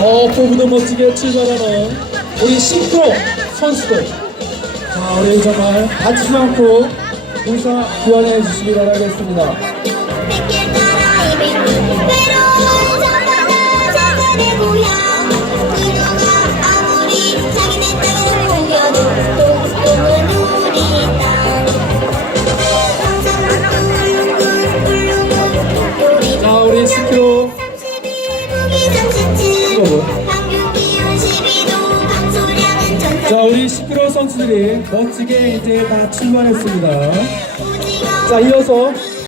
포부도 멋지게 출발하는 우리 싱크로 선수들. 자, 우리 정말 다치지 않고 인사 기원해 주시기 바라겠습니다. 자, 우리 10km 자, 우리 10km 선수들이 멋지게 이제 다 출발했습니다. 자, 이어서